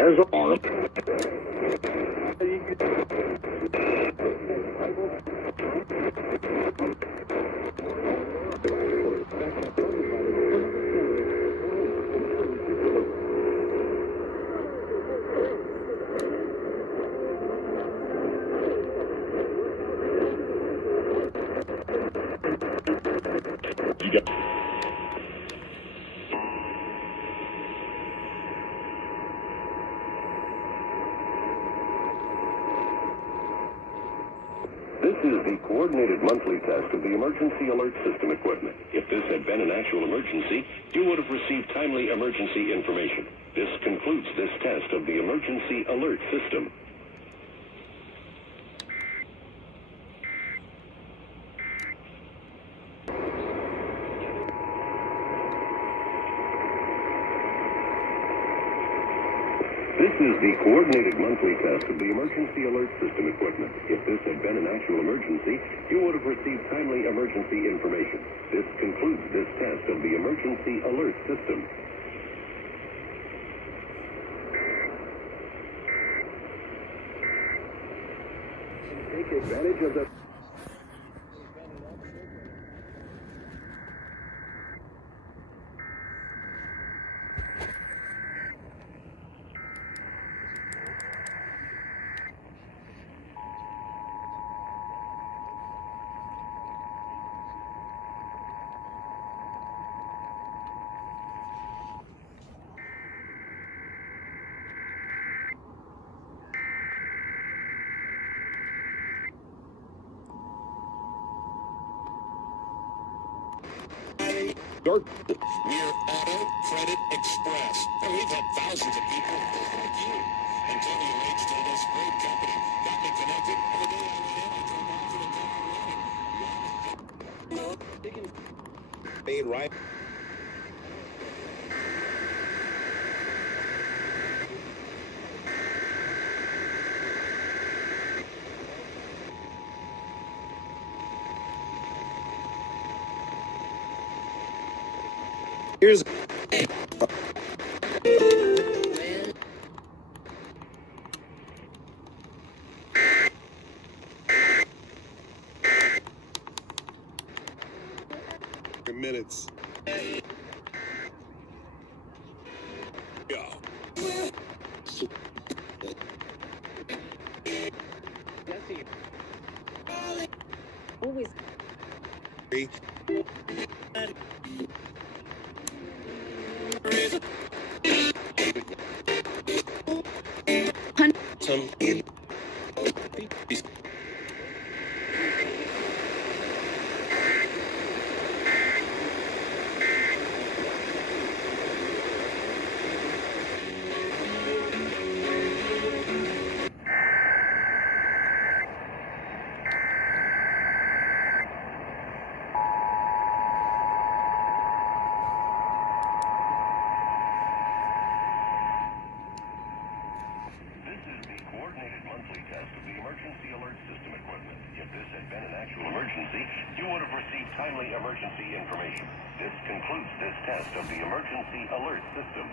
As on. This is the coordinated monthly test of the emergency alert system equipment. If this had been an actual emergency, you would have received timely emergency information. This concludes this test of the emergency alert system. This is the coordinated monthly test of the emergency alert system equipment. If this had been an actual emergency, you would have received timely emergency information. This concludes this test of the emergency alert system. Take advantage of the... We're Auto Credit Express. And we've had thousands of people like you. Antonio H. told us, great company, got me connected, and the day I went in, I turned on to the car running. Made right. Here's minutes. Go. Always. Some you would have received timely emergency information. This concludes this test of the emergency alert system.